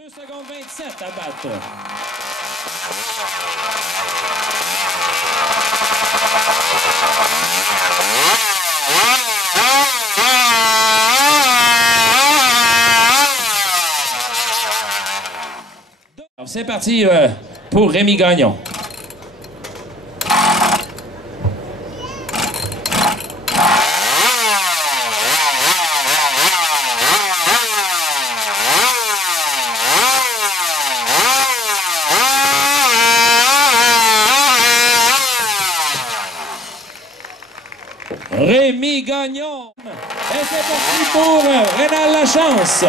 2 secondes 27 à battre. C'est parti pour Rémi Gagnon. Rémi Gagnon. Et c'est parti pour Rénal Lachance.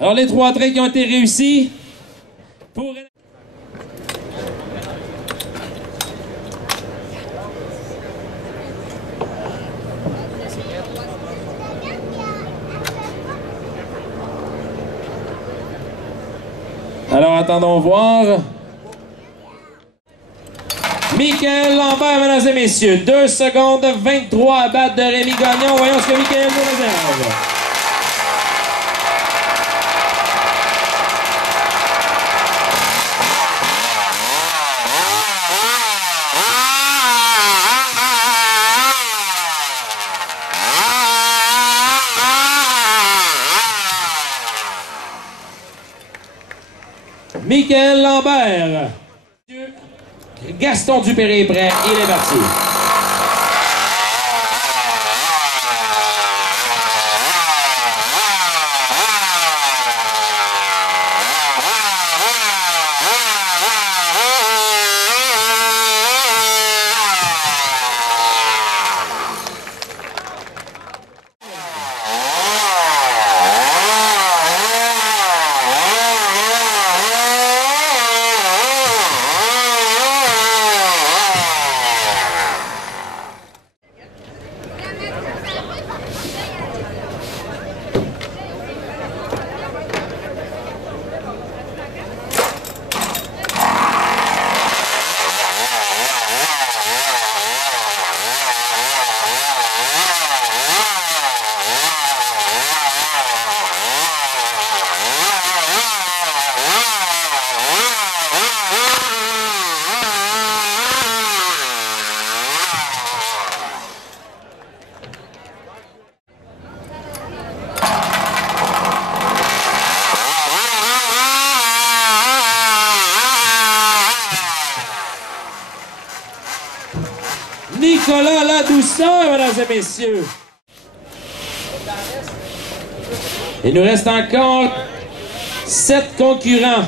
Alors, les 3 traits qui ont été réussis pour... Alors, attendons voir. Michael Lambert, mesdames et messieurs. 2 secondes 23 à battre de Rémi Gagnon. Voyons ce que Michael nous réserve. Michael Lambert. Gaston Dupéré est prêt, il est parti. Nicolas Ladouceur, mesdames et messieurs. Il nous reste encore 7 concurrents.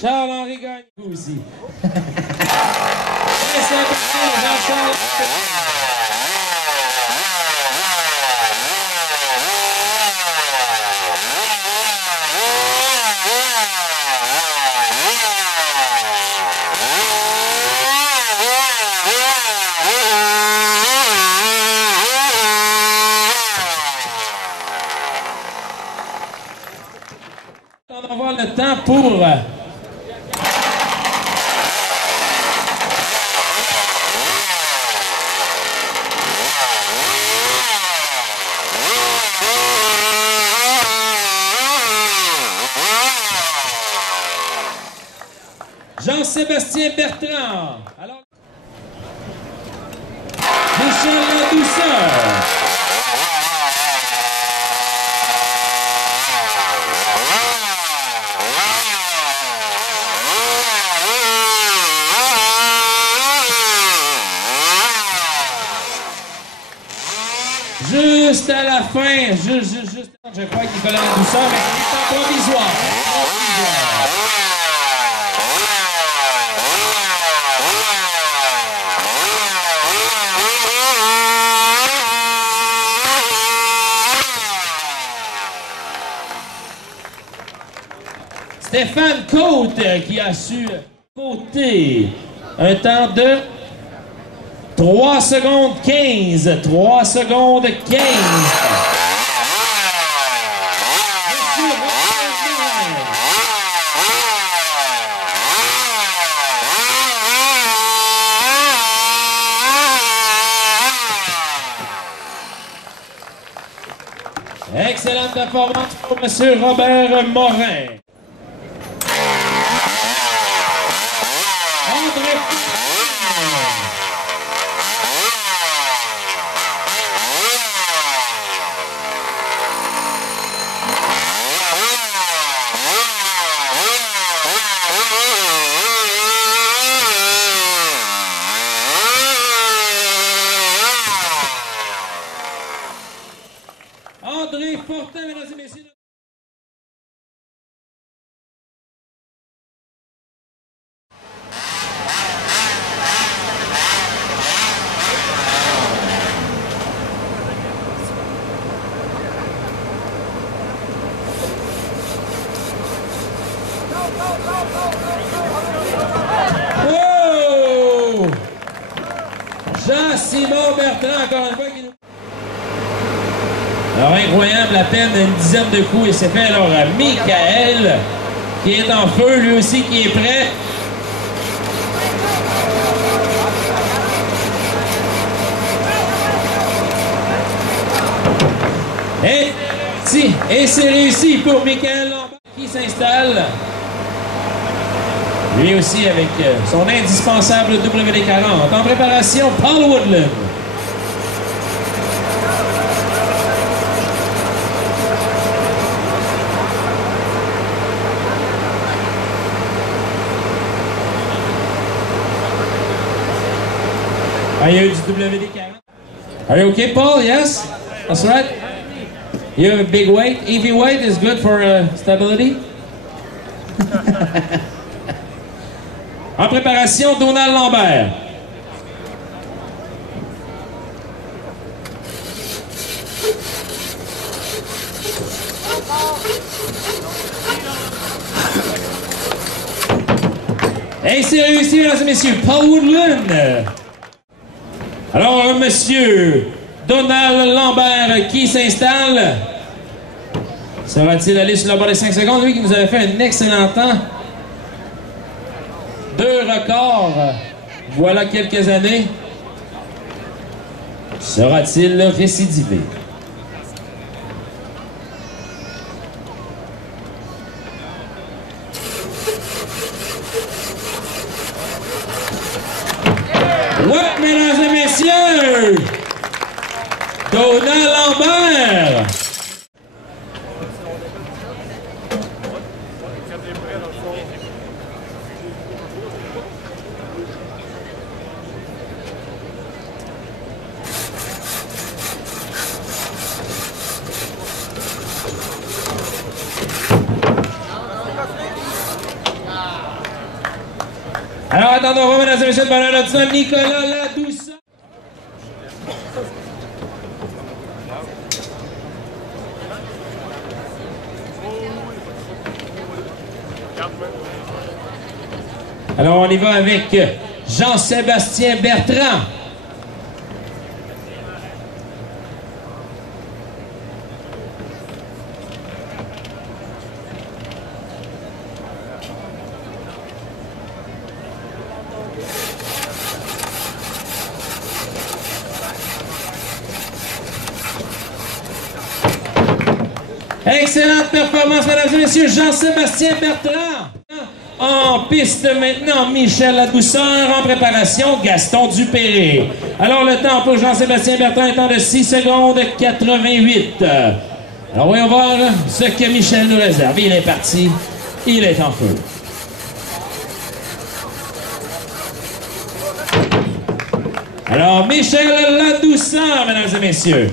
Charles-Henri Gagnon aussi. On va avoir le temps pour... Jean-Sébastien Bertrand. Alors, Michel Ladouceur. Juste à la fin, juste, je crois qu'il fallait la douceur, mais c'est un provisoire. Stéphane Côte qui a su côté un temps de 3 secondes 15. 3 secondes 15. Excellente performance pour M. Robert Morin. André Fortin, mesdames et messieurs. Oh! Jean-Simon Bertrand, encore une fois, qui nous... Alors, incroyable, à peine une dizaine de coups, et c'est fait. Alors, Michael, qui est en feu, lui aussi, qui est prêt. Et c'est réussi pour Michael Lambert, qui s'installe. Lui aussi, avec son indispensable WD-40. En préparation, Paul Woodland. Il y a eu du WD-40. Are you okay, Paul? Yes? That's right? You have a big weight. Heavy weight is good for stability. En préparation, Donald Lambert. Et c'est réussi, mesdames et messieurs. Paul Woodland. Alors, monsieur Donald Lambert qui s'installe. Sera-t-il aller sur la barre des 5 secondes? Lui qui nous avait fait un excellent temps. 2 records. Voilà quelques années. Sera-t-il récidivé? Ouais, mesdames et messieurs! Donald Lambert! Alors, attendons, mesdames et messieurs, pendant notre temps, Nicolas Ladouceur. Alors, on y va avec Jean-Sébastien Bertrand. Excellente performance, mesdames et messieurs, Jean-Sébastien Bertrand. En piste maintenant, Michel Ladouceur. En préparation, Gaston Dupéré. Alors, le temps pour Jean-Sébastien Bertrand étant de 6 secondes 88. Alors, voyons voir ce que Michel nous réserve. Il est parti. Il est en feu. Alors, Michel Ladouceur, mesdames et messieurs.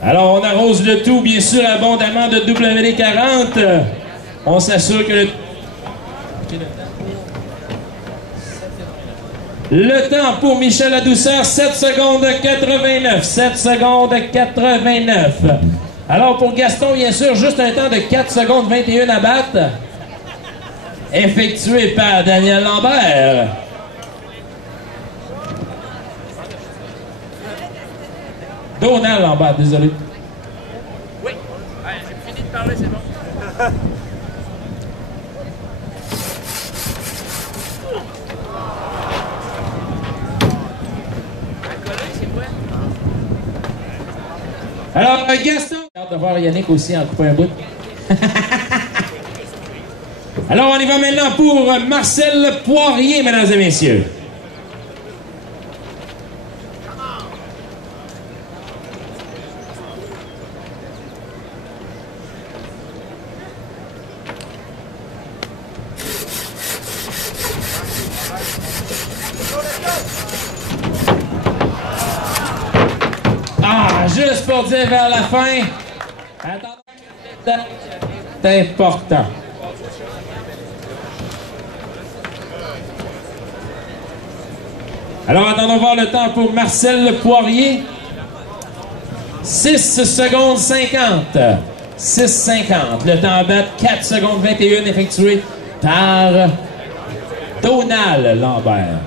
Alors, on arrose le tout, bien sûr, abondamment de WD-40. On s'assure que le temps pour Michel Ladouceur, 7 secondes 89. 7 secondes 89. Alors, pour Gaston, bien sûr, juste un temps de 4 secondes 21 à battre. Effectué par Daniel Lambert. Donald en bas, désolé. Oui, j'ai fini de parler, c'est bon. Alors, Gaston... J'ai hâte de voir Yannick aussi en couper un bout. Alors, on y va maintenant pour Marcel Poirier, mesdames et messieurs. Juste pour dire vers la fin, attendez, c'est important. Alors, attendons voir le temps pour Marcel Poirier. 6 secondes 50. 6,50. Le temps à battre, 4 secondes 21 effectué par Donald Lambert.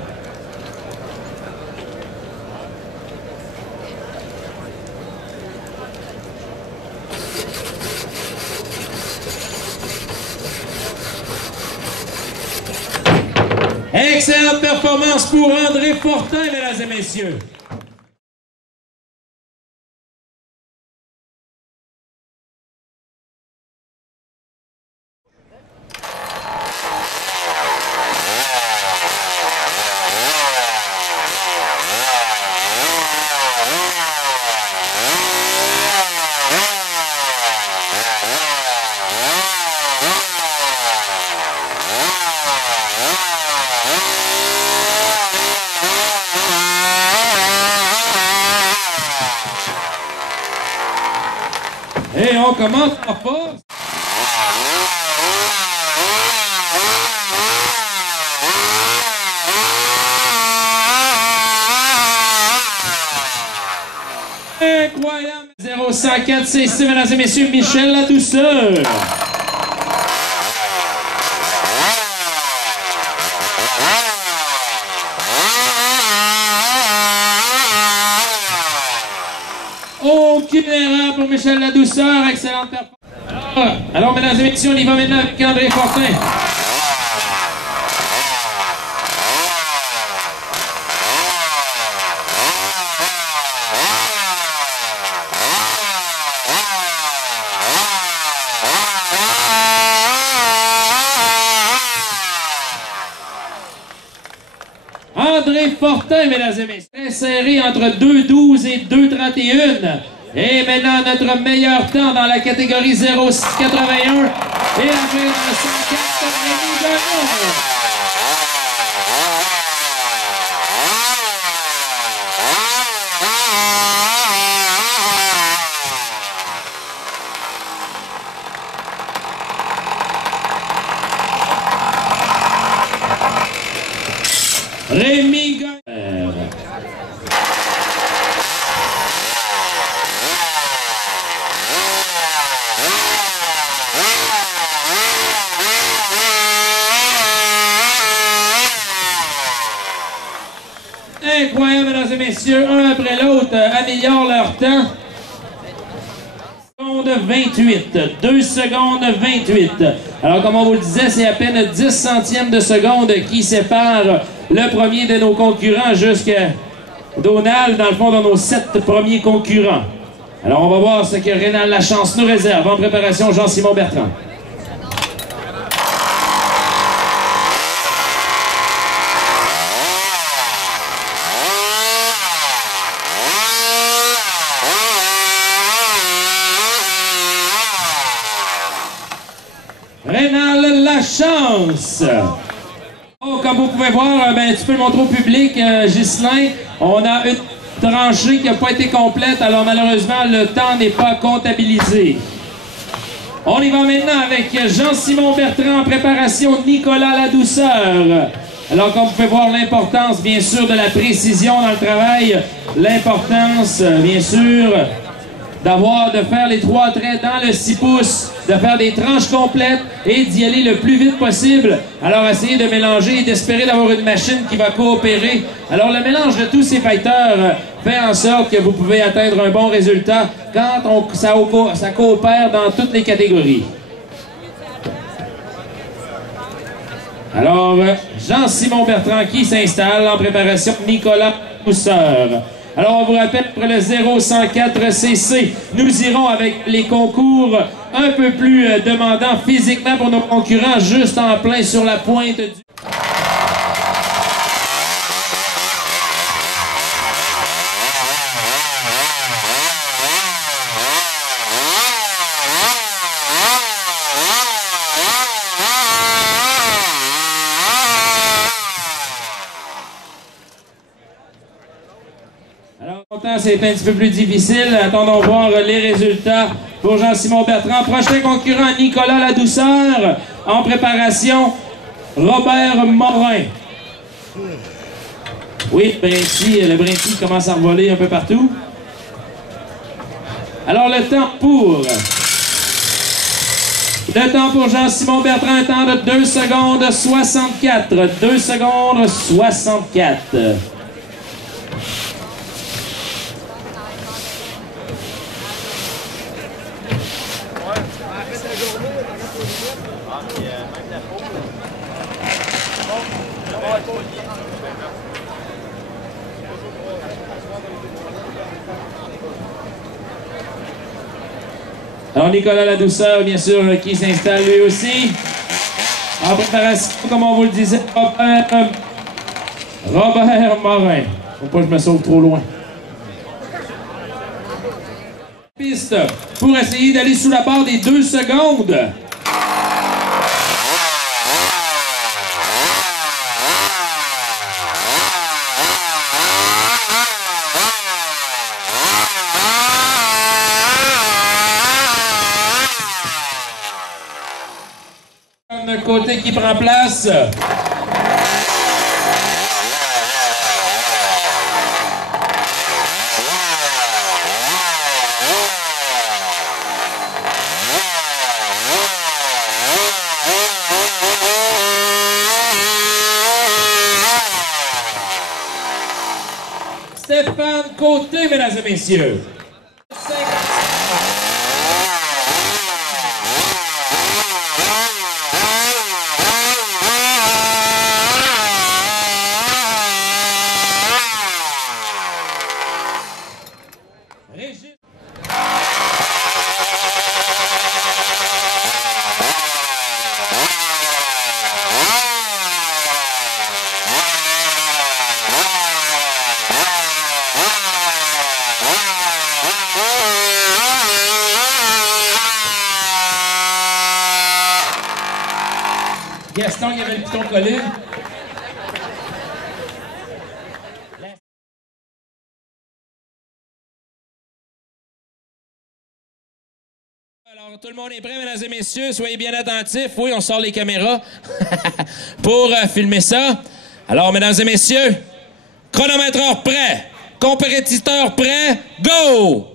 Excellente performance pour André Fortin, mesdames et messieurs. Et on commence en force. Incroyable. 0,104 cc, mesdames et messieurs, Michel Ladouceur. Aucune erreur pour Michel Ladouceur, excellente performance. Alors, mesdames et messieurs, on y va maintenant avec André Fortin. André Fortin, mesdames et messieurs, très serré entre 2,12 et 2,31. Et maintenant, notre meilleur temps dans la catégorie 0,81. Et après le 104, Rémi Gagnon. Rémi Gagnon. Incroyable, mesdames et messieurs, un après l'autre améliorent leur temps. 2 secondes 28. Alors, comme on vous le disait, c'est à peine 10 centièmes de seconde qui séparent le premier de nos concurrents jusqu'à Donald, dans le fond, dans nos 7 premiers concurrents. Alors, on va voir ce que Rénal Lachance nous réserve. En préparation, Jean-Simon Bertrand. Rénal Lachance. Oh, comme vous pouvez voir, tu peux le montrer au public, Ghislain. On a une tranchée qui n'a pas été complète, alors malheureusement, le temps n'est pas comptabilisé. On y va maintenant avec Jean-Simon Bertrand en préparation, Nicolas Ladouceur. Alors, comme vous pouvez voir, l'importance, bien sûr, de la précision dans le travail, l'importance, bien sûr, de faire les 3 traits dans le 6 pouces. de faire des tranches complètes et d'y aller le plus vite possible. Alors, essayez de mélanger et d'espérer d'avoir une machine qui va coopérer. Alors, le mélange de tous ces fighters fait en sorte que vous pouvez atteindre un bon résultat quand ça coopère dans toutes les catégories. Alors, Jean-Simon Bertrand qui s'installe en préparation, Nicolas Douceur. Alors, on vous rappelle, après le 0104 CC, nous irons avec les concours un peu plus demandants physiquement pour nos concurrents, juste en plein sur la pointe du... C'est un petit peu plus difficile. Attendons voir les résultats pour Jean-Simon Bertrand. Prochain concurrent, Nicolas Ladouceur. En préparation, Robert Morin. Oui, le Brinty commence à revoler un peu partout. Alors, le temps pour Jean-Simon Bertrand, un temps de 2 secondes 64. 2 secondes 64. Alors, Nicolas Ladouceur, bien sûr, qui s'installe lui aussi. En préparation, comme on vous le disait, Robert Morin. Faut pas que je me sauve trop loin. Piste pour essayer d'aller sous la barre des 2 secondes. De côté qui prend place. Stéphane Côté, mesdames et messieurs. Gaston, il y avait le piton collé. Alors, tout le monde est prêt, mesdames et messieurs. Soyez bien attentifs. Oui, on sort les caméras pour filmer ça. Alors, mesdames et messieurs, chronométreur prêt, compétiteur prêt, go!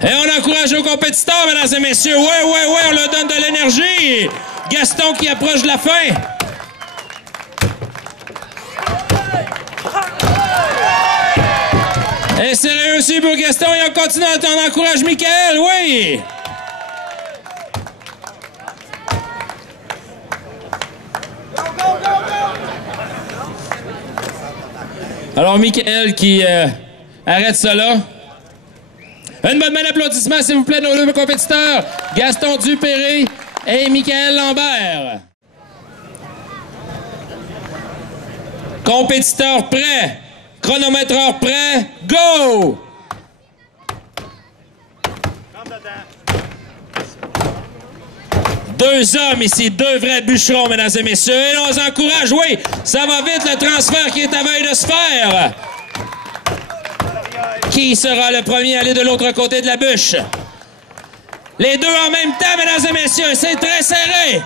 Et on encourage aux compétiteurs, mesdames et messieurs. Ouais, on leur donne de l'énergie. Gaston qui approche de la fin. Et c'est réussi pour Gaston et on continue, on encourage Michael, oui. Alors Michael qui arrête ça là. Une bonne main d'applaudissements, s'il vous plaît, nos deux compétiteurs, Gaston Dupéré et Michael Lambert. Compétiteur prêt, chronométreur prêt, go! Deux hommes ici, deux vrais bûcherons, mesdames et messieurs. Et on les encourage, oui, ça va vite, le transfert qui est à veille de se faire. Qui sera le premier à aller de l'autre côté de la bûche? Les deux en même temps, mesdames et messieurs, c'est très serré.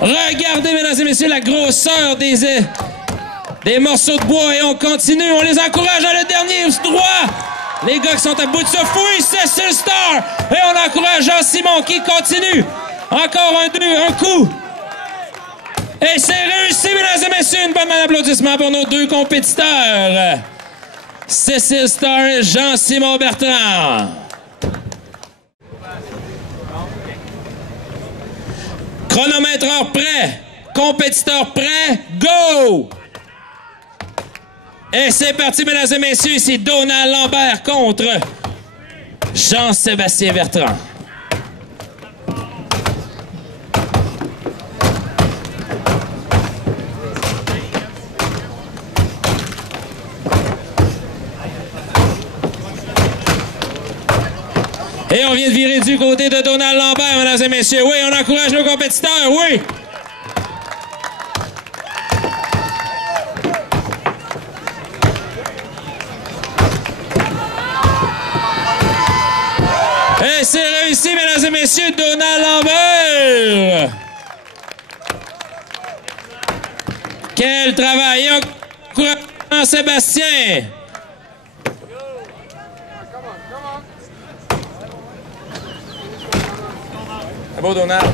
Regardez, mesdames et messieurs, la grosseur des morceaux de bois et on continue. On les encourage à le dernier droit. Les gars qui sont à bout de souffle. Oui, c'est Cecil Star. Et on encourage Jean-Simon qui continue. Encore un coup. Et c'est réussi, mesdames et messieurs. Une bonne main d'applaudissement pour nos deux compétiteurs. Cecil Star et Jean-Simon Bertrand. Chronomètre prêt. Compétiteur prêt. Go! Et c'est parti, mesdames et messieurs. C'est Donald Lambert contre Jean-Sébastien Bertrand. Et on vient de virer du côté de Donald Lambert, mesdames et messieurs. Oui, on encourage nos compétiteurs, oui! Et c'est réussi, mesdames et messieurs, Donald Lambert! Quel travail! Et on encourage Sébastien! C'est beau, Donald.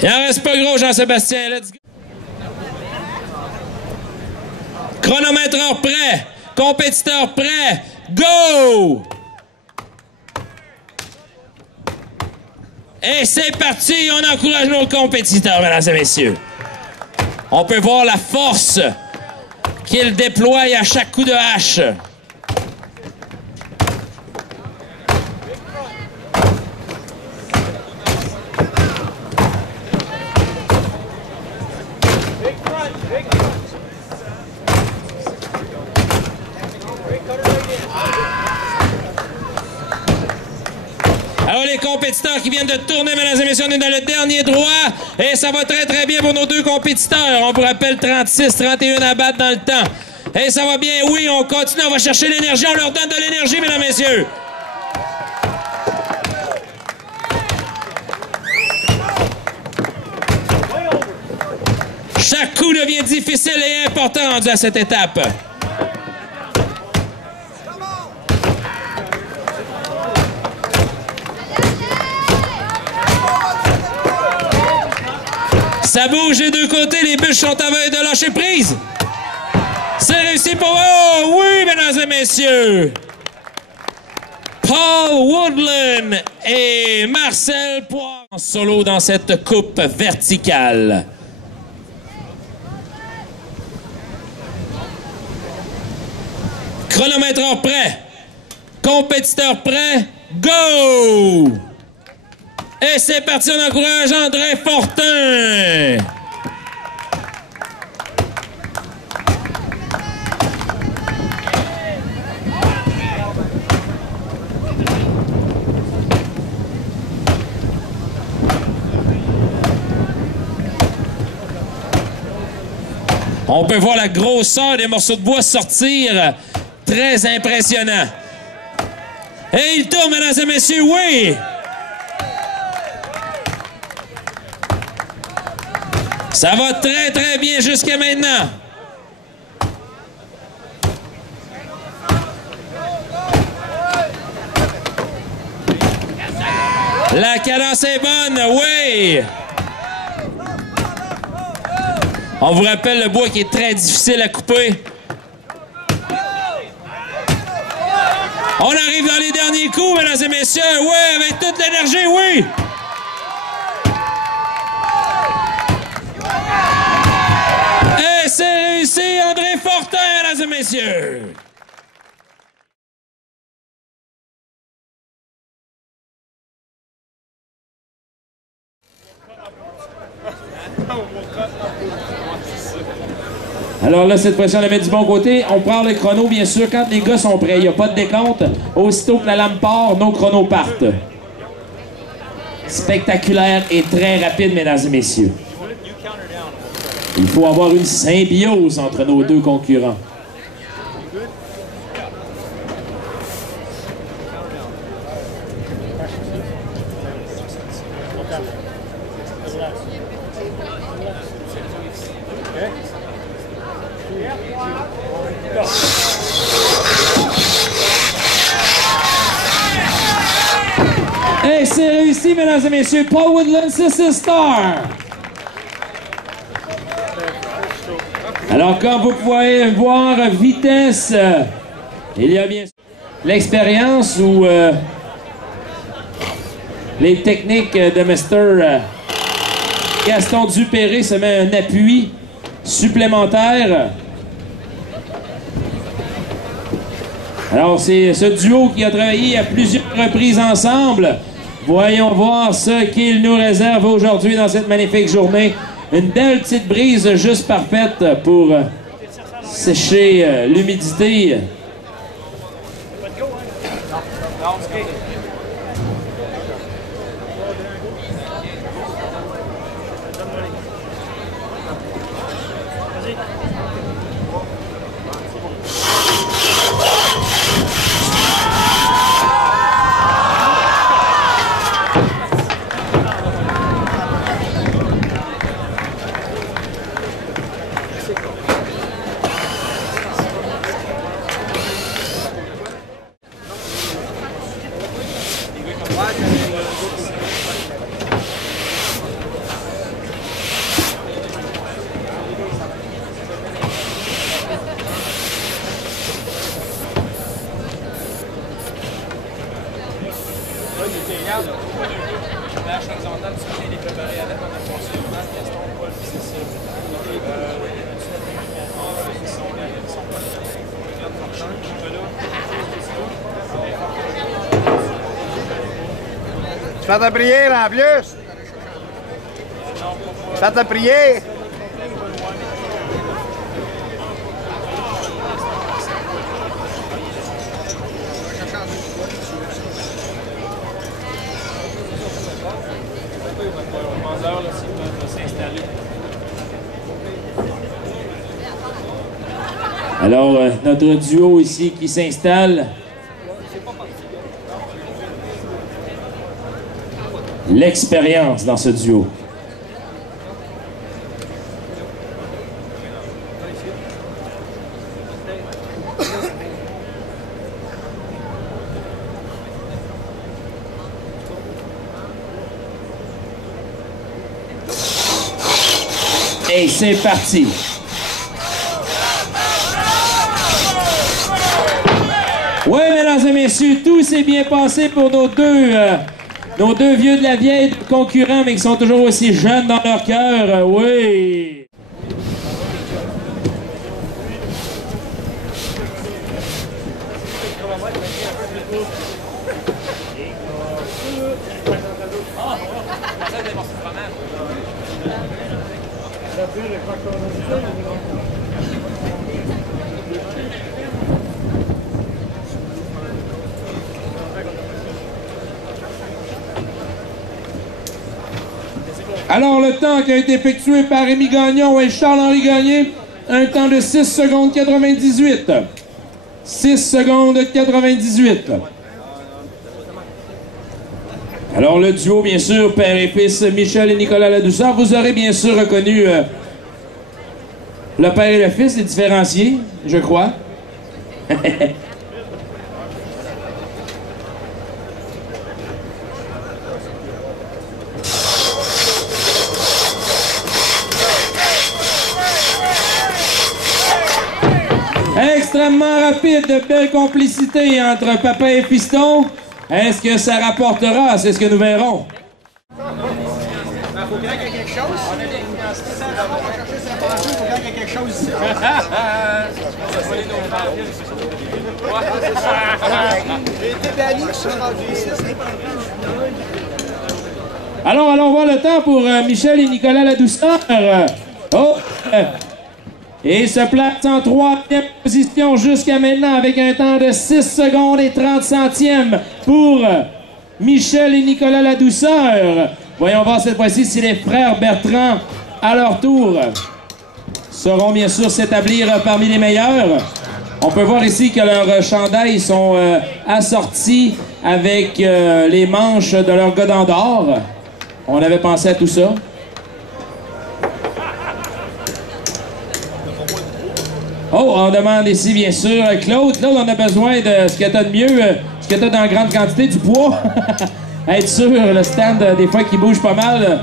Il en reste pas gros, Jean-Sébastien. Let's go. Chronomètre prêt. Compétiteur prêt. Go! Et c'est parti. On encourage nos compétiteurs, mesdames et messieurs. On peut voir la force qu'il déploie à chaque coup de hache. Alors les compétiteurs qui viennent de tourner, mesdames et messieurs, on est dans le dernier droit et ça va très très bien pour nos deux compétiteurs. On vous rappelle 36, 31 à battre dans le temps. Et ça va bien, oui, on continue, on va chercher l'énergie, on leur donne de l'énergie, mesdames et messieurs. Chaque coup devient difficile et important rendu à cette étape. Ça bouge des deux côtés, les bûches sont à veille de lâcher prise. C'est réussi pour... Oh oui, mesdames et messieurs! Paul Woodland et Marcel Poire en solo dans cette coupe verticale. Chronomètre prêt. Compétiteur prêt. Go! Et c'est parti, on encourage André Fortin. On peut voir la grosseur des morceaux de bois sortir. Très impressionnant. Et il tourne, mesdames et messieurs, oui! Ça va très, très bien jusqu'à maintenant. La cadence est bonne, oui! On vous rappelle le bois qui est très difficile à couper. On arrive dans les derniers coups, mesdames et messieurs. Oui, avec toute l'énergie, oui! Et c'est réussi, André Fortin, mesdames et messieurs! Alors là, cette fois-ci, on la met du bon côté. On prend le chrono, bien sûr, quand les gars sont prêts. Il n'y a pas de décompte. Aussitôt que la lame part, nos chronos partent. Spectaculaire et très rapide, mesdames et messieurs. Il faut avoir une symbiose entre nos deux concurrents. Hey, c'est réussi, mesdames et messieurs. Paul Woodland, Sister Star. Alors, comme vous pouvez voir, vitesse, il y a bien l'expérience ou les techniques de Mr. Gaston Dupéré se met un appui supplémentaire. Alors, c'est ce duo qui a travaillé à plusieurs reprises ensemble. Voyons voir ce qu'il nous réserve aujourd'hui dans cette magnifique journée. Une belle petite brise juste parfaite pour sécher l'humidité. Faites la prière en plus! Faites la prière! Alors, notre duo ici qui s'installe. L'expérience dans ce duo. Et c'est parti. Oui, mesdames et messieurs, tout s'est bien passé pour nos deux vieux de la vieille concurrents, mais qui sont toujours aussi jeunes dans leur cœur. Oui. Alors, le temps qui a été effectué par Rémi Gagnon et Charles-Henri Gagné, un temps de 6 secondes 98. 6 secondes 98. Alors, le duo, bien sûr, père et fils, Michel et Nicolas Ladouceur. Vous aurez bien sûr reconnu le père et le fils, les différenciés, je crois. Extrêmement rapide, de belle complicité entre papa et fiston. Est-ce que ça rapportera? C'est ce que nous verrons. Faut bien qu'il y ait quelque chose. On a des financements. On va chercher sa pension. Faut bien qu'il y ait quelque chose ici. J'ai été banni, je suis rendu ici. Alors, allons voir le temps pour Michel et Nicolas Ladouceur. Oh! et se place en 3e position jusqu'à maintenant avec un temps de 6 secondes et 30 centièmes pour Michel et Nicolas Ladouceur. Voyons voir cette fois-ci si les frères Bertrand, à leur tour, sauront bien sûr s'établir parmi les meilleurs. On peut voir ici que leurs chandails sont assortis avec les manches de leur godin d'or. On avait pensé à tout ça. Oh, on demande ici, bien sûr, Claude. Claude, on a besoin de ce que tu as de mieux, ce que tu as dans grande quantité, du poids. Être sûr, le stand, des fois, qui bouge pas mal.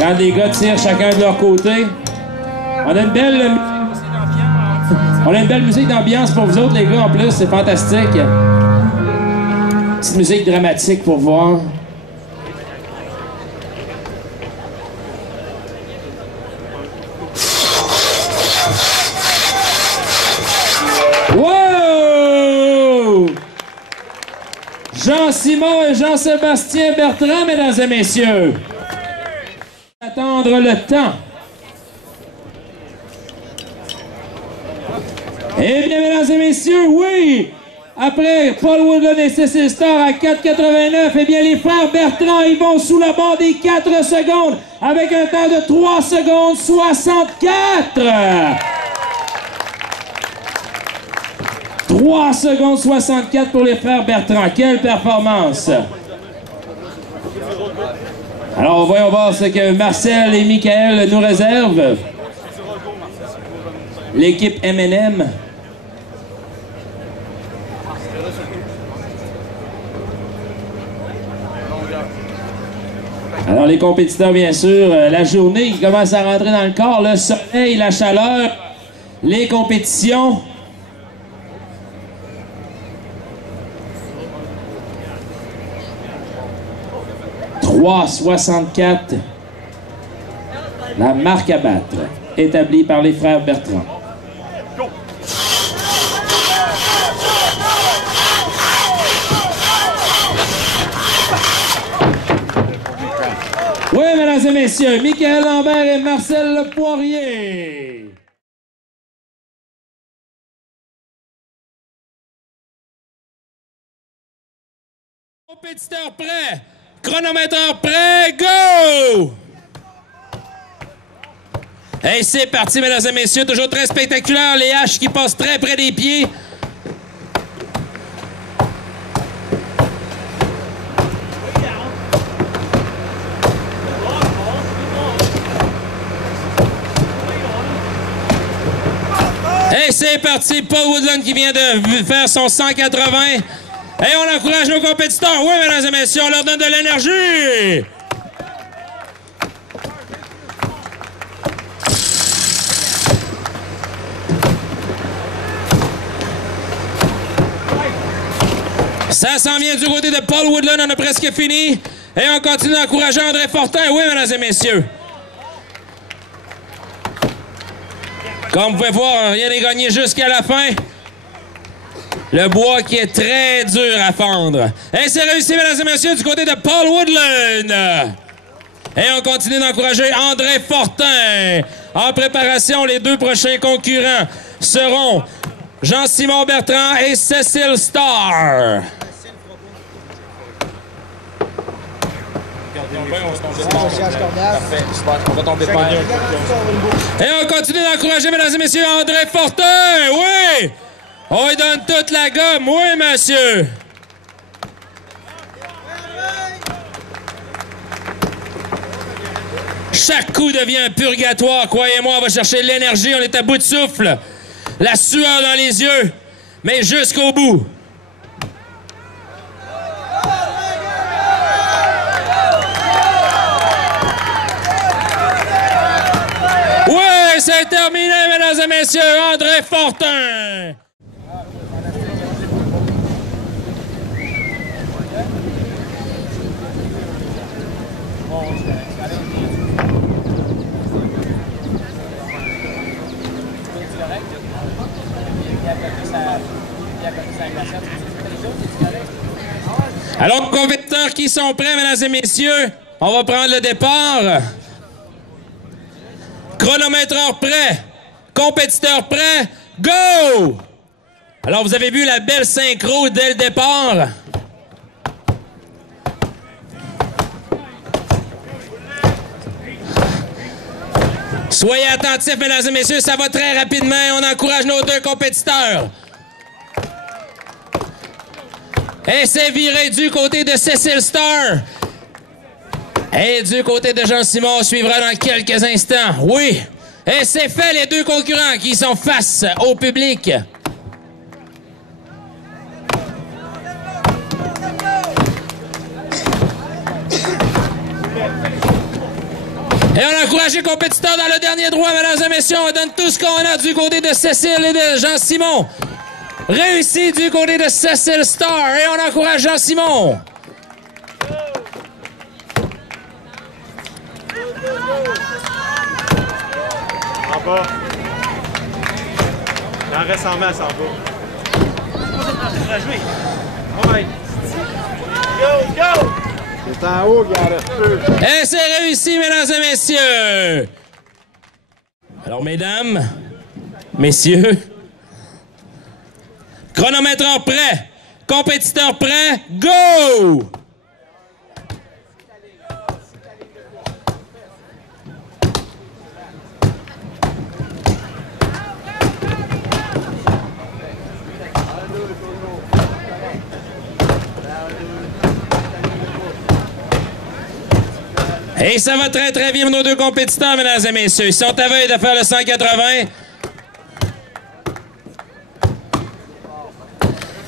Quand les gars tirent chacun de leur côté. On a une belle musique d'ambiance pour vous autres, les gars, en plus. C'est fantastique. Petite musique dramatique pour voir. Wow! Jean-Simon et Jean-Sébastien Bertrand, mesdames et messieurs. Attendre le temps. Eh bien, mesdames et messieurs, oui! Après Paul Woodland et Cecil Starr à 4,89, eh bien, les frères Bertrand, ils vont sous la barre des 4 secondes avec un temps de 3 secondes 64! 3 secondes 64 pour les frères Bertrand. Quelle performance! Alors, voyons voir ce que Marcel et Michael nous réservent. L'équipe M&M. Alors, les compétiteurs, bien sûr, la journée qui commence à rentrer dans le corps, le soleil, la chaleur, les compétitions. « 3,64 » la marque à battre, établie par les frères Bertrand. Oui, mesdames et messieurs, Michael Lambert et Marcel Poirier. Compétiteurs prêts, chronomètre prêt, go! Et c'est parti, mesdames et messieurs, toujours très spectaculaire, les haches qui passent très près des pieds. Et c'est parti, Paul Woodland qui vient de faire son 180. Et on encourage nos compétiteurs. Oui, mesdames et messieurs, on leur donne de l'énergie. Ça s'en vient du côté de Paul Woodland, on a presque fini. Et on continue d'encourager André Fortin. Oui, mesdames et messieurs. Comme vous pouvez voir, rien n'est gagné jusqu'à la fin. Le bois qui est très dur à fendre. Et c'est réussi, mesdames et messieurs, du côté de Paul Woodland. Et on continue d'encourager André Fortin. En préparation, les deux prochains concurrents seront Jean-Simon Bertrand et Cecil Starr. Et on continue d'encourager, mesdames et messieurs, André Fortin. Oui! On lui donne toute la gomme. Oui, monsieur. Chaque coup devient un purgatoire. Croyez-moi, on va chercher l'énergie. On est à bout de souffle. La sueur dans les yeux. Mais jusqu'au bout. C'est terminé, mesdames et messieurs, André Fortin. Alors, compétiteurs qui sont prêts, mesdames et messieurs, on va prendre le départ. Chronométreur prêt. Compétiteur prêt. Go! Alors, vous avez vu la belle synchro dès le départ. Soyez attentifs, mesdames et messieurs, ça va très rapidement. On encourage nos deux compétiteurs. Et c'est viré du côté de Cécile Star. Et du côté de Jean-Simon, suivra dans quelques instants. Oui. Et c'est fait, les deux concurrents qui sont face au public. Et on encourage les compétiteurs dans le dernier droit, mesdames et messieurs. On donne tout ce qu'on a du côté de Cécile et de Jean-Simon. Réussi du côté de Cécile Star. Et on encourage Jean-Simon. En bas. Il en reste en masse en bas. On va jouer. On va. Go, go! C'est en haut, regarde. Et c'est réussi, mesdames et messieurs. Alors, mesdames, messieurs, chronométreur prêt, compétiteur prêt, go! Et ça va très très bien nos deux compétiteurs, mesdames et messieurs. Ils sont à veille de faire le 180.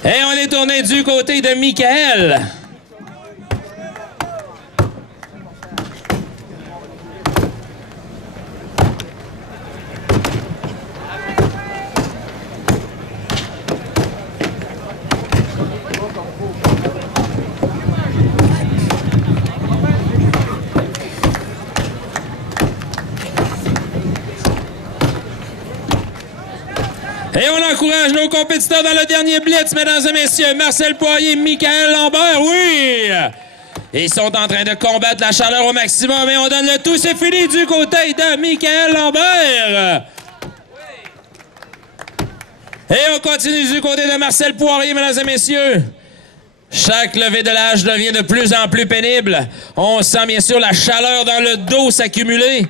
Et on est tourné du côté de Michael. Et on encourage nos compétiteurs dans le dernier blitz, mesdames et messieurs. Marcel Poirier, Michael Lambert, oui! Ils sont en train de combattre la chaleur au maximum et on donne le tout. C'est fini du côté de Michael Lambert. Et on continue du côté de Marcel Poirier, mesdames et messieurs. Chaque levée de l'âge devient de plus en plus pénible. On sent bien sûr la chaleur dans le dos s'accumuler.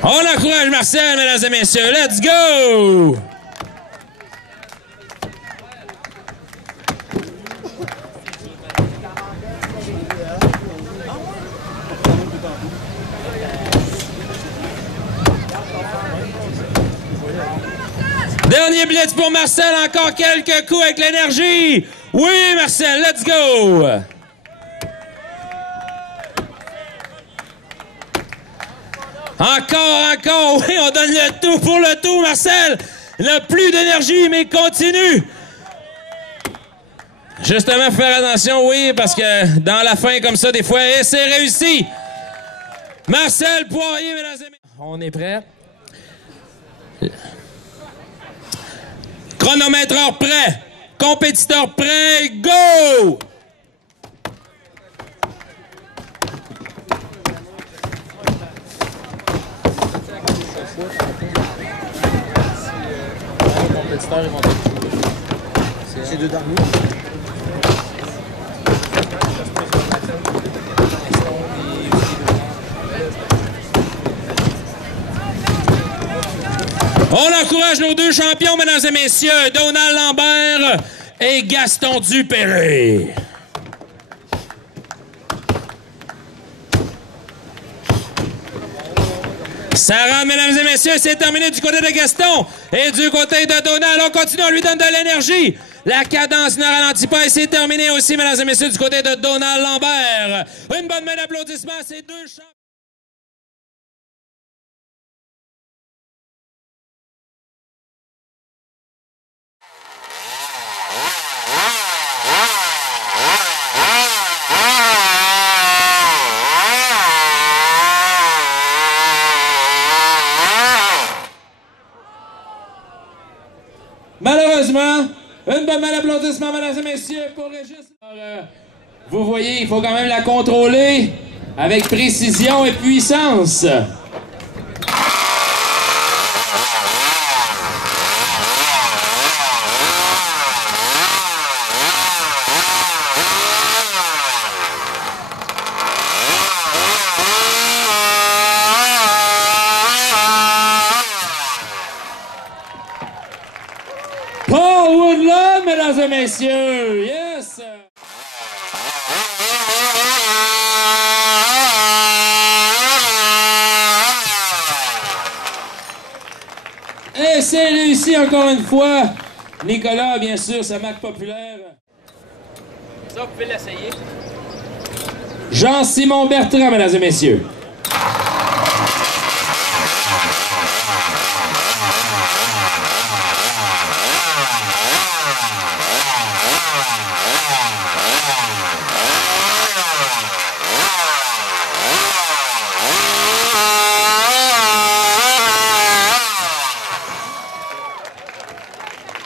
On encourage Marcel, mesdames et messieurs. Let's go! Dernier blitz pour Marcel. Encore quelques coups avec l'énergie. Oui, Marcel, let's go! Encore, oui, on donne le tout pour le tout, Marcel. Le plus d'énergie, mais continue. Justement, faire attention, oui, parce que dans la fin, comme ça, des fois, et c'est réussi. Marcel Poirier, mesdames et messieurs. On est prêt? Chronométreur prêt. Compétiteur prêt. Go! C'est deux derniers. On encourage nos deux champions, mesdames et messieurs, Donald Lambert et Gaston Dupéré. Ça rentre, mesdames et messieurs, c'est terminé du côté de Gaston. Et du côté de Donald, on continue, on lui donne de l'énergie. La cadence ne ralentit pas et c'est terminé aussi, mesdames et messieurs, du côté de Donald Lambert. Une bonne main d'applaudissements à ces deux champions. Malheureusement, une bonne main d'applaudissements, mesdames et messieurs, pour Régis. Vous voyez, il faut quand même la contrôler avec précision et puissance. Paul Woodland, mesdames et messieurs, yes! Et c'est réussi encore une fois. Nicolas, bien sûr, sa marque populaire. Ça, vous pouvez l'essayer. Jean-Simon Bertrand, mesdames et messieurs.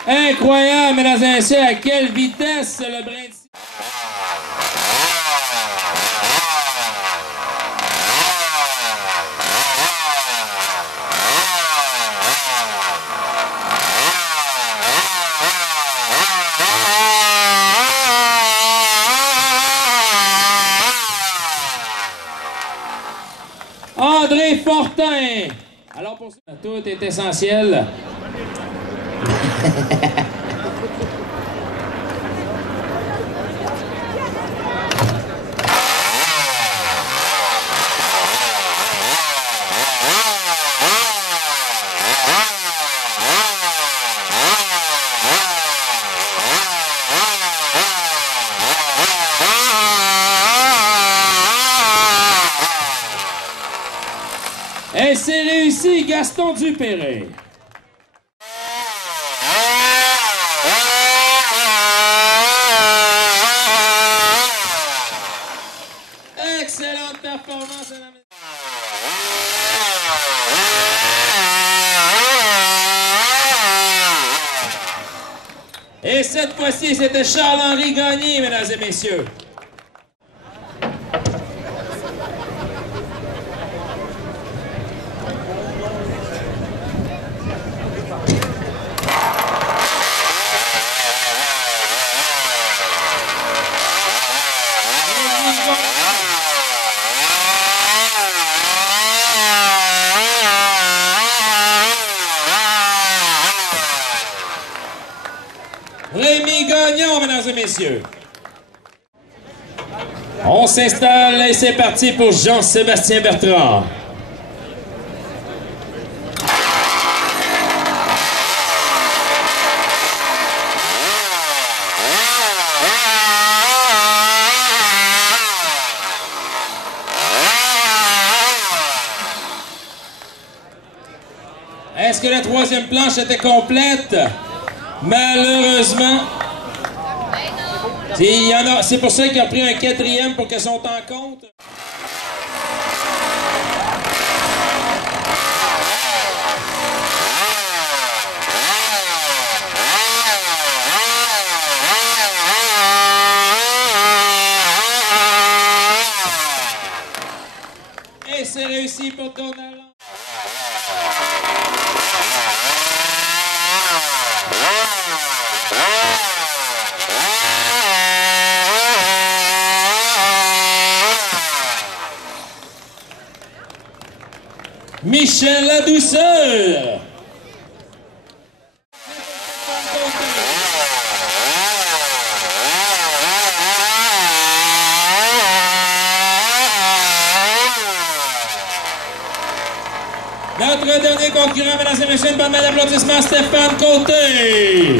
Incroyable, mesdames et messieurs, à quelle vitesse le brin de... André Fortin. Alors pour ça, tout est essentiel. Et c'est réussi, Gaston Dupéré. Excellente performance, mesdames et messieurs. Et cette fois-ci, c'était Charles-Henri Gagné, mesdames et messieurs. Rémi Gagnon, mesdames et messieurs. On s'installe et c'est parti pour Jean-Sébastien Bertrand. Est-ce que la troisième planche était complète? Malheureusement. C'est pour ça qu'il a pris un quatrième pour que son temps compte. Et c'est réussi pour Donald. Michel Ladouceur. Notre dernier concurrent, mesdames et messieurs, une bonne main d'applaudissements, Stéphane Côté.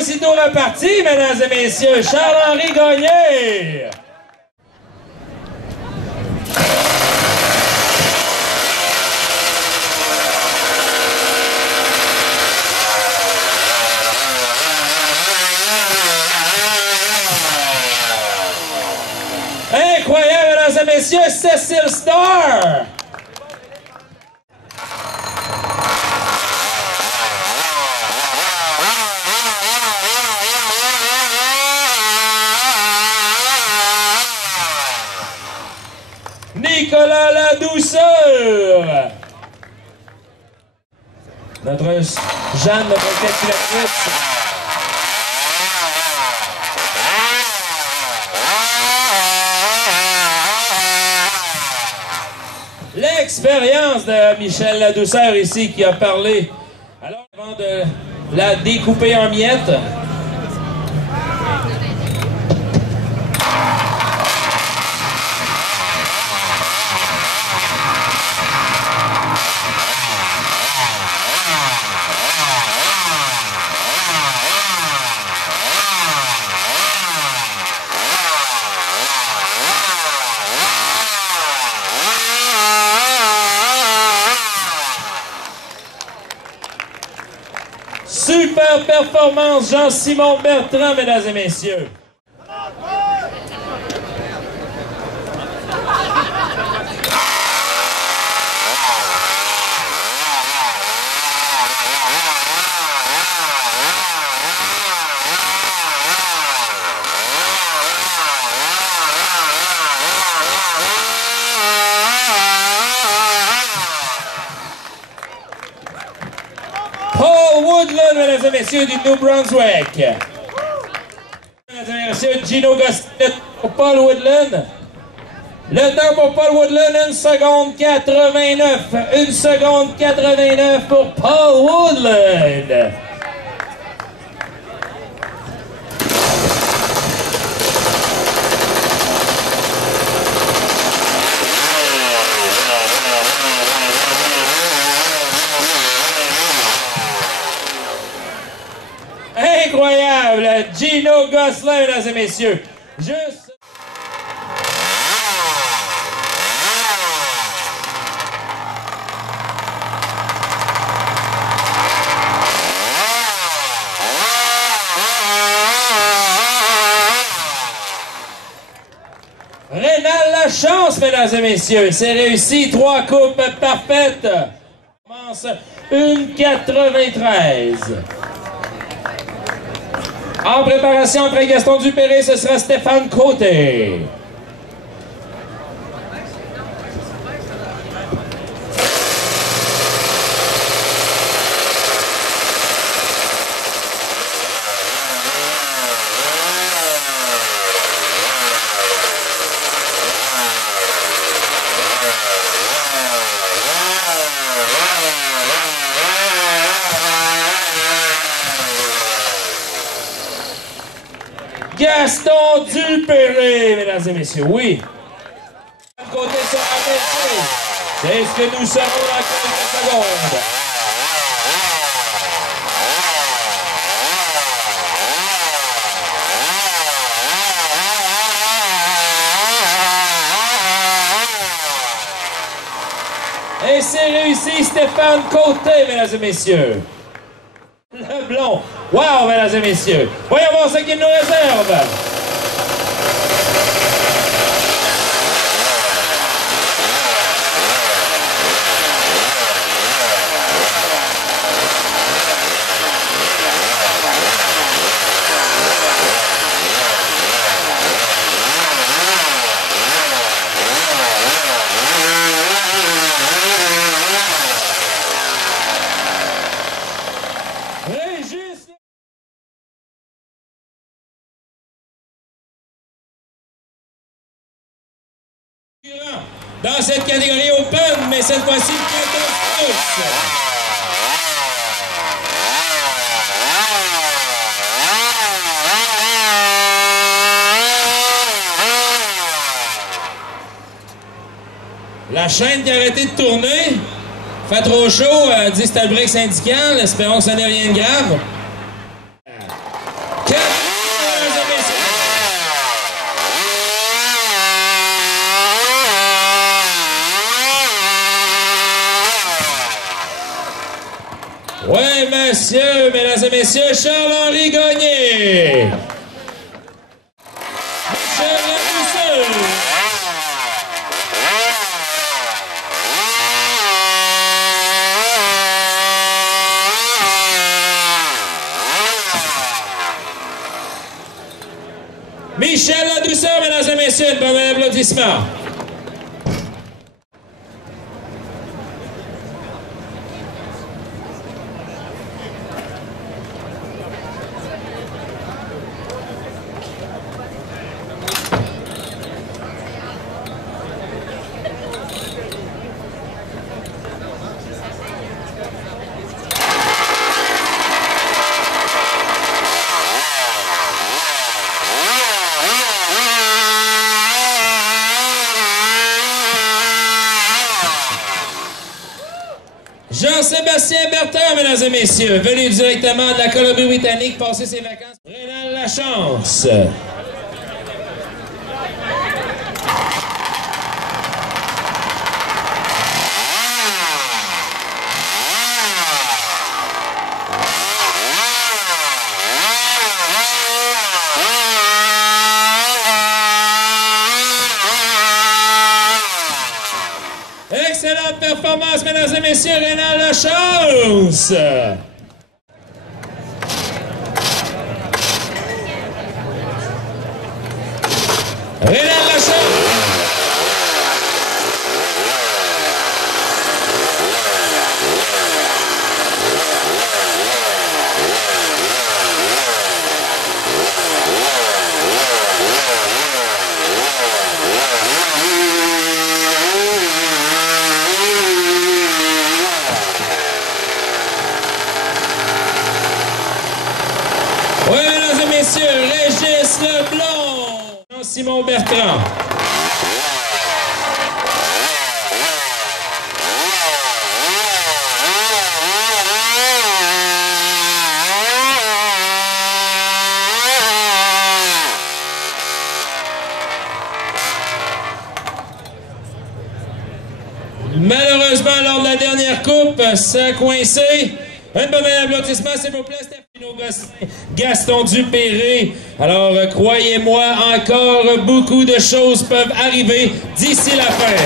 aussitôt reparti, mesdames et messieurs. Charles-Henri Gagné. Incroyable, mesdames et messieurs, Cécile Starr! Nicolas Ladouceur! Notre Jeanne, notre calculatrice. L'expérience de Michel Ladouceur ici qui a parlé. Alors, avant de la découper en miettes, super performance, Jean-Simon Bertrand, mesdames et messieurs. Paul Woodland, mesdames et messieurs, du New Brunswick. Mesdames et messieurs, Gino Gosselin pour Paul Woodland. Le temps pour Paul Woodland, 1 seconde 89. 1 seconde 89 pour Paul Woodland. Incroyable! Gino Gosselin, mesdames et messieurs. Juste... Rénal Lachance, mesdames et messieurs. C'est réussi. 3 coupes parfaites. Commence 1,93. En préparation après Gaston Dupéré, ce sera Stéphane Côté. Gaston Dupéré, mesdames et messieurs, oui. Côté sera attaché. C'est ce que nous serons dans quelques secondes. Et c'est réussi, Stéphane Côté, mesdames et messieurs. Le blond. Wow, mesdames et messieurs. Voyons voir ce qu'il nous réserve. Dans cette catégorie open, mais cette fois-ci, 14 pouces. La chaîne qui a arrêté de tourner, fait trop chaud, dit que c'était le break syndical, espérons que ça n'est rien de grave. Oui, monsieur, mesdames et messieurs, Charles-Henri Gagné. Michel Ladouceur. Michel Ladouceur, mesdames et messieurs, un bon applaudissement. Jean-Sébastien Bertrand, mesdames et messieurs, venu directement de la Colombie-Britannique passer ses vacances. Rénal Lachance. Excellente performance, mesdames et messieurs, Rénal Lachance. Rénal Lachance. Oui, mesdames et messieurs, Régis Leblond, Jean-Simon Bertrand. Malheureusement, lors de la dernière coupe, ça a coincé. Un bon applaudissement, s'il vous plaît, Stefano Gaston Dupéré. Alors, croyez-moi, encore beaucoup de choses peuvent arriver d'ici la fin.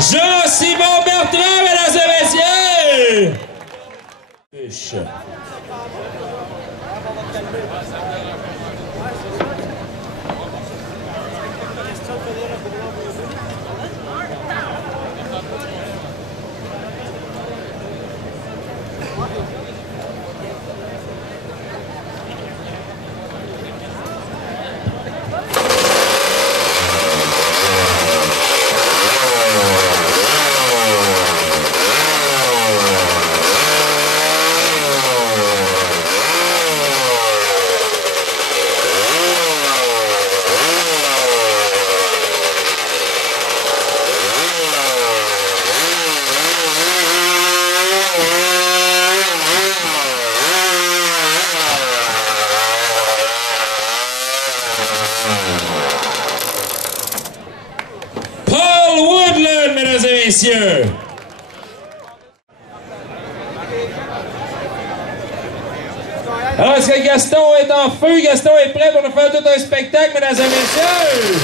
Jean-Simon Bertrand, mesdames et messieurs! Fiche. Paul Woodland, mesdames et messieurs. Alors, est-ce que Gaston est en feu? Gaston est prêt pour nous faire tout un spectacle, mesdames et messieurs?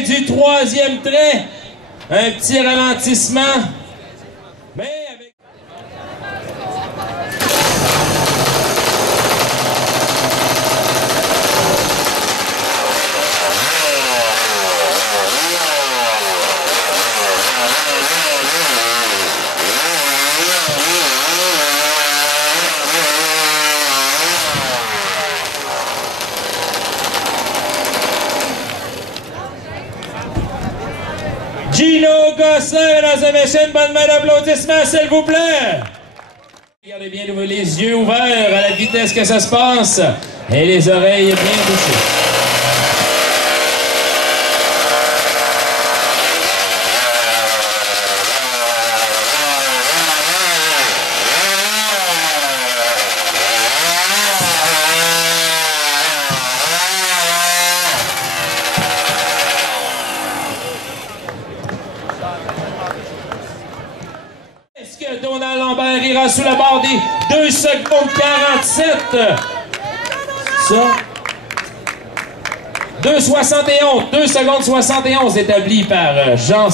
fin du troisième trait. Un petit ralentissement. Mais avec... Gino Gosselin, mesdames et messieurs, une bonne main d'applaudissement, s'il vous plaît. Regardez bien les yeux ouverts à la vitesse que ça se passe et les oreilles bien bouchées. Est-ce que Donald Lambert ira sous la barre des 2 secondes 47? Ça. 2,71. 2 secondes 71 établi par Jean.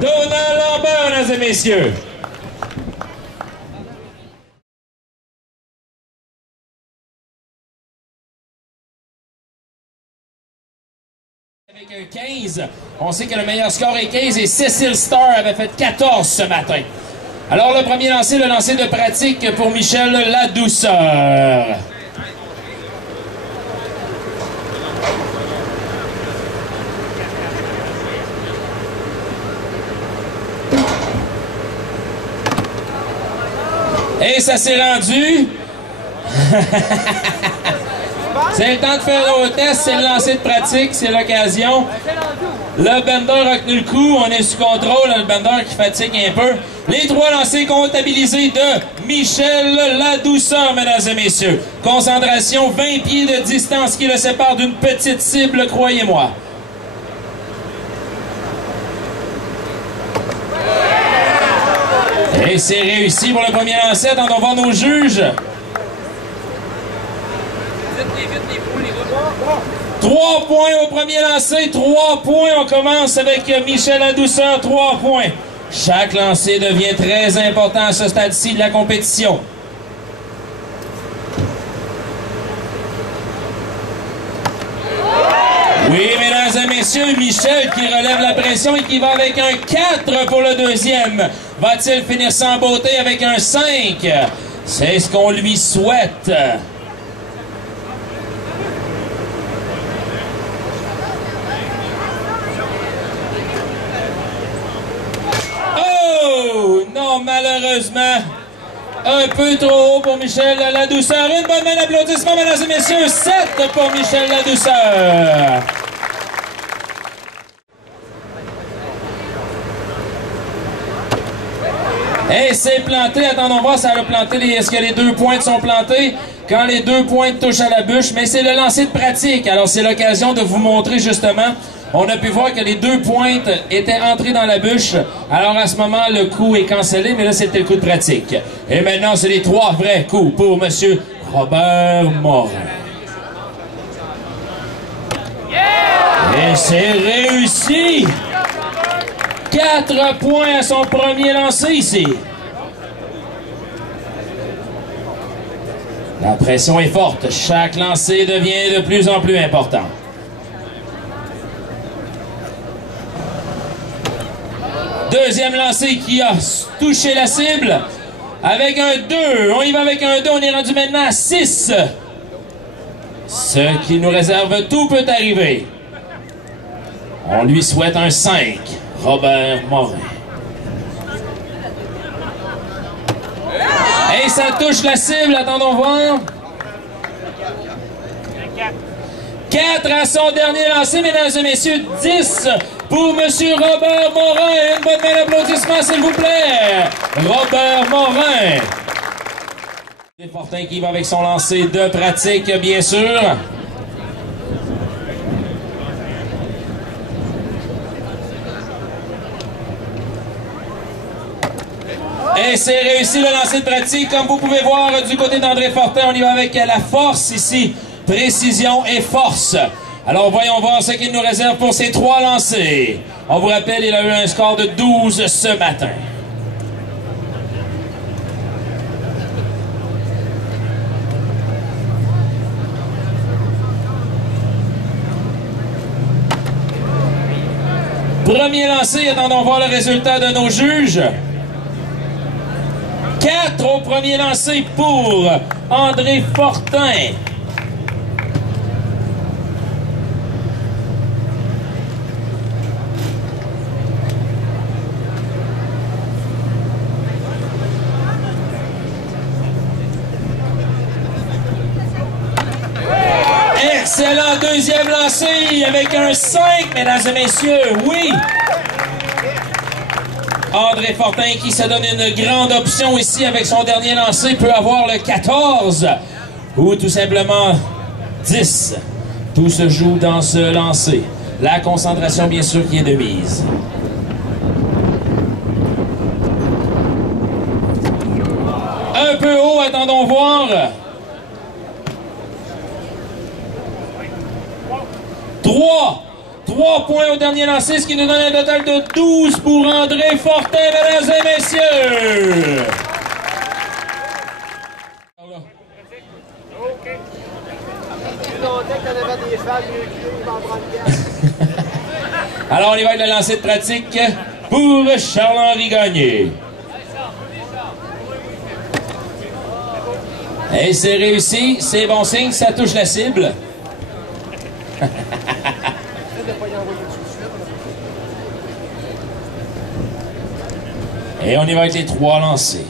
Donald Lambert, mesdames et messieurs. Avec un 15, on sait que le meilleur score est 15 et Cécile Starr avait fait 14 ce matin. Alors le premier lancer, le lancer de pratique pour Michel Ladouceur. Et ça s'est rendu. C'est le temps de faire le test, c'est le lancer de pratique, c'est l'occasion. Le bender a tenu le coup, on est sous contrôle, le bender qui fatigue un peu. Les 3 lancers comptabilisés de Michel Ladouceur, mesdames et messieurs. Concentration, 20 pieds de distance qui le sépare d'une petite cible, croyez-moi. Et c'est réussi pour le premier lancer. Attendons voir nos juges. 3 points au premier lancer, 3 points. On commence avec Michel Ladouceur, 3 points. Chaque lancer devient très important à ce stade-ci de la compétition. Oui, mesdames et messieurs, Michel qui relève la pression et qui va avec un 4 pour le deuxième. Va-t-il finir sans beauté avec un 5? C'est ce qu'on lui souhaite. Oh! Non, malheureusement, un peu trop haut pour Michel Ladouceur. Une bonne main d'applaudissement, mesdames et messieurs. 7 pour Michel Ladouceur. Et c'est planté. Attendons voir, ça a planté. Est-ce que les 2 pointes sont plantées? Quand les 2 pointes touchent à la bûche, mais c'est le lancer de pratique. Alors c'est l'occasion de vous montrer justement. On a pu voir que les 2 pointes étaient entrées dans la bûche. Alors à ce moment, le coup est cancellé, mais là c'était le coup de pratique. Et maintenant, c'est les 3 vrais coups pour M. Robert Morin. Et c'est réussi! 4 points à son premier lancer ici. La pression est forte. Chaque lancer devient de plus en plus important. Deuxième lancer qui a touché la cible avec un 2. On y va avec un 2. On est rendu maintenant à 6. Ce qui nous réserve, tout peut arriver. On lui souhaite un 5. Robert Morin. Et ça touche la cible, attendons voir. 4 à son dernier lancer, mesdames et messieurs. 10 pour M. Robert Morin. Une bonne main d'applaudissement, s'il vous plaît. Robert Morin. Fortin qui va avec son lancer de pratique, bien sûr. Et c'est réussi le lancer de pratique. Comme vous pouvez voir du côté d'André Fortin, on y va avec la force ici. Précision et force. Alors voyons voir ce qu'il nous réserve pour ces 3 lancers. On vous rappelle, il a eu un score de 12 ce matin. Premier lancé, attendons voir le résultat de nos juges. 4 au premier lancé pour André Fortin. Excellent deuxième lancé avec un 5, mesdames et messieurs. Oui! André Fortin qui se donne une grande option ici avec son dernier lancé peut avoir le 14 ou tout simplement 10. Tout se joue dans ce lancer. La concentration bien sûr qui est de mise. Un peu haut, attendons voir. 3 points au dernier lancé, ce qui nous donne un total de 12 pour André Fortin, mesdames et messieurs. Alors, on y va avec le lancer de pratique pour Charles-Henri Gagné. Et c'est réussi, c'est bon signe, ça touche la cible. Et on y va avec les 3 lancés.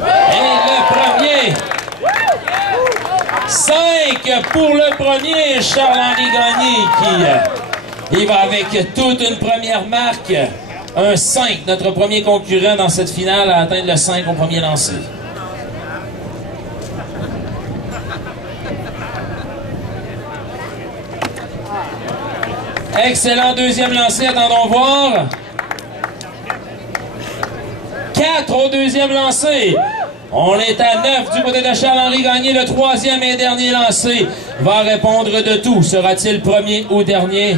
Et le premier. 5 pour le premier, Charles-Henri Gagné qui va avec toute une première marque. Un 5, notre premier concurrent dans cette finale à atteindre le 5 au premier lancer. Excellent deuxième lancé, attendons voir. 4 au deuxième lancé. On est à 9 du côté de Charles-Henri Gagné. Le troisième et dernier lancé va répondre de tout. Sera-t-il premier ou dernier?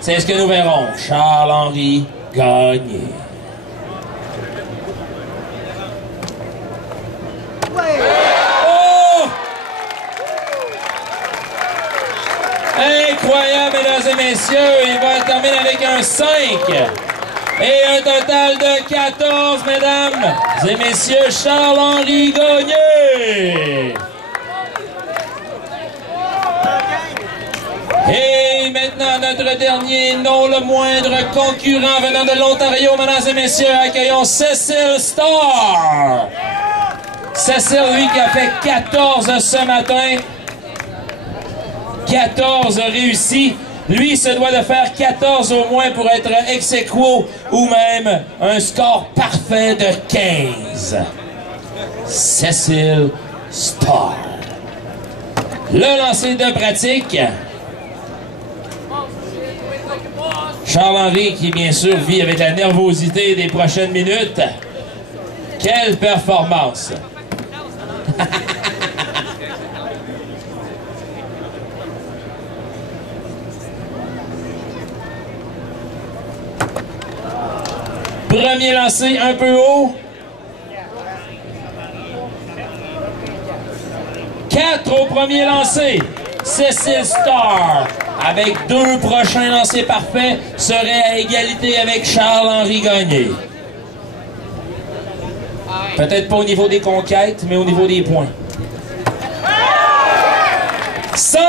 C'est ce que nous verrons. Charles-Henri Gagné. Incroyable, mesdames et messieurs. Il va terminer avec un 5. Et un total de 14, mesdames et messieurs. Charles-Henri Gagné. Et maintenant, notre dernier, non le moindre concurrent venant de l'Ontario, mesdames et messieurs. Accueillons Cécile Starr. Cécile, lui, qui a fait 14 ce matin. 14 réussis. Lui se doit de faire 14 au moins pour être ex aequo ou même un score parfait de 15. Cécile Starr. Le lancer de pratique. Charles-Henri qui bien sûr vit avec la nervosité des prochaines minutes. Quelle performance! Premier lancé un peu haut. 4 au premier lancé. Cécile Starr, avec 2 prochains lancers parfaits, serait à égalité avec Charles-Henri Gagné. Peut-être pas au niveau des conquêtes, mais au niveau des points. 5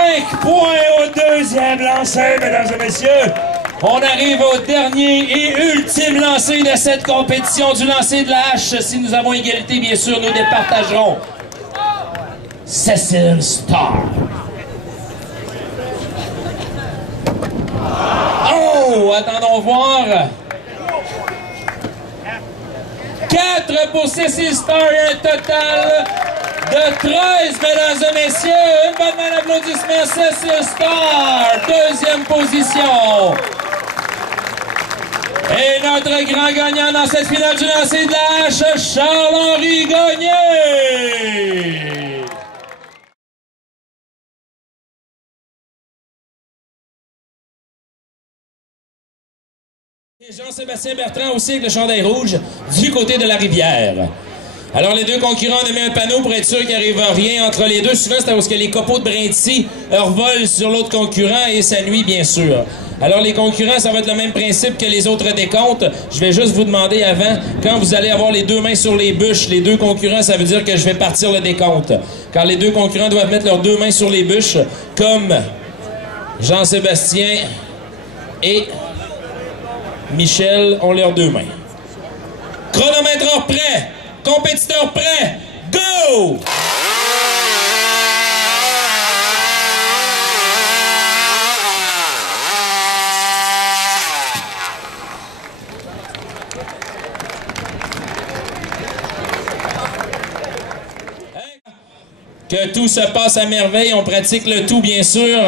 points au deuxième lancer, mesdames et messieurs. On arrive au dernier et ultime lancer de cette compétition, du lancer de la hache. Si nous avons égalité, bien sûr, nous départagerons Cecil Star. Oh, attendons voir. 4 pour Cecil Star et un total de 13, mesdames et messieurs. Une bonne main d'applaudissements, Cecil Star. Deuxième position. Et notre grand gagnant dans cette finale du lancer de la hache, Charles-Henri Gagné. Jean-Sébastien Bertrand aussi avec le chandail rouge du côté de la rivière. Alors les deux concurrents ont mis un panneau pour être sûr qu'il n'arrive rien entre les deux. Souvent c'est parce que les copeaux de Brinty revolent sur l'autre concurrent et ça nuit bien sûr. Alors les concurrents, ça va être le même principe que les autres décomptes. Je vais juste vous demander avant, quand vous allez avoir les deux mains sur les bûches, les deux concurrents, ça veut dire que je vais partir le décompte. Car les deux concurrents doivent mettre leurs deux mains sur les bûches, comme Jean-Sébastien et Michel ont leurs deux mains. Chronomètre prêt, compétiteur prêt, go! Que tout se passe à merveille, on pratique le tout bien sûr.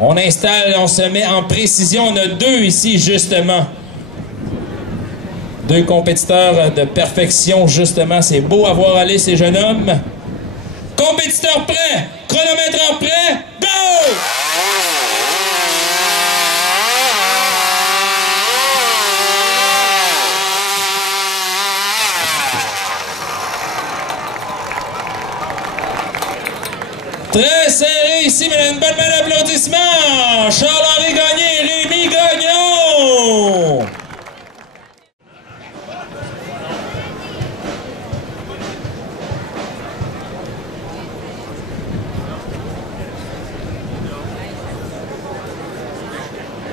On installe, on se met en précision. On a deux ici justement. Deux compétiteurs de perfection justement. C'est beau à voir aller ces jeunes hommes. Compétiteur prêt, chronomètre prêt, go! Très serré ici, mais une bonne main d'applaudissements. Charles-Henri Gagné, Rémi Gagnon.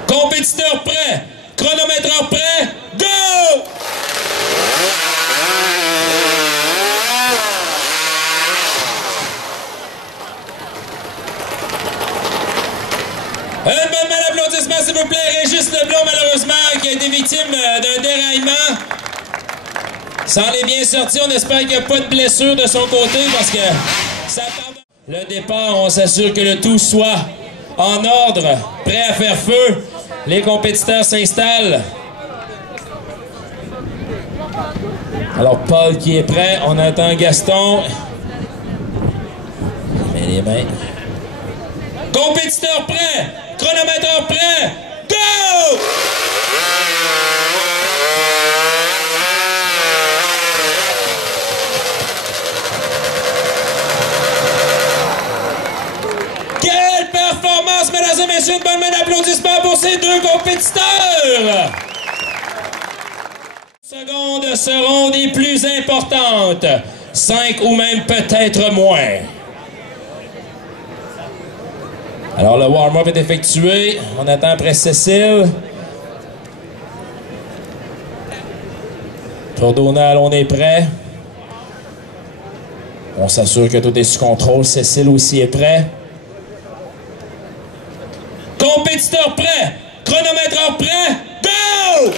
Compétiteur prêt, chronomètre prêt, go! Une bonne main d'applaudissement, s'il vous plaît. Régis Leblond, malheureusement, qui a été victime d'un déraillement. Ça en est bien sorti. On espère qu'il n'y a pas de blessure de son côté parce que ça tarde. Le départ, on s'assure que le tout soit en ordre, prêt à faire feu. Les compétiteurs s'installent. Alors, Paul qui est prêt. On attend Gaston. Mets les mains. Compétiteur prêt! Chronomètre prêt! Go! Quelle performance, mesdames et messieurs! Une bonne main d'applaudissements pour ces deux compétiteurs! Les secondes seront des plus importantes. 5 ou même peut-être moins. Alors, le warm-up est effectué. On attend après Cécile. Tour Donald, on est prêt. On s'assure que tout est sous contrôle. Cécile aussi est prêt. Compétiteur prêt. Chronomètre prêt. Go!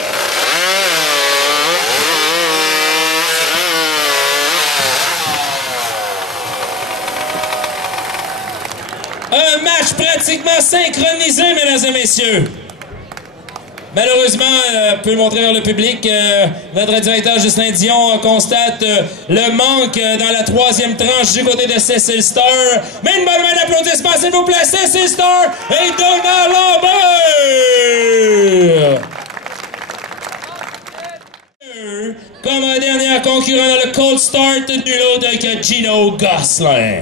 Un match pratiquement synchronisé, mesdames et messieurs. Malheureusement, on peut le montrer vers le public, notre directeur Justin Dion constate le manque dans la troisième tranche du côté de Cecil Star. Mais une bonne main d'applaudissement, s'il vous plaît, Cecil Star et Donald Lambert. Comme un dernier concurrent dans le cold start, nul autre que Gino Gosselin.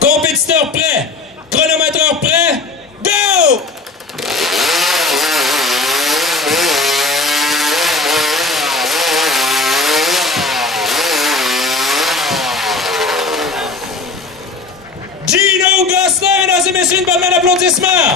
Compétiteur prêt, chronomètre prêt, go! Gino Gosselin, mesdames et messieurs, une bonne main d'applaudissements!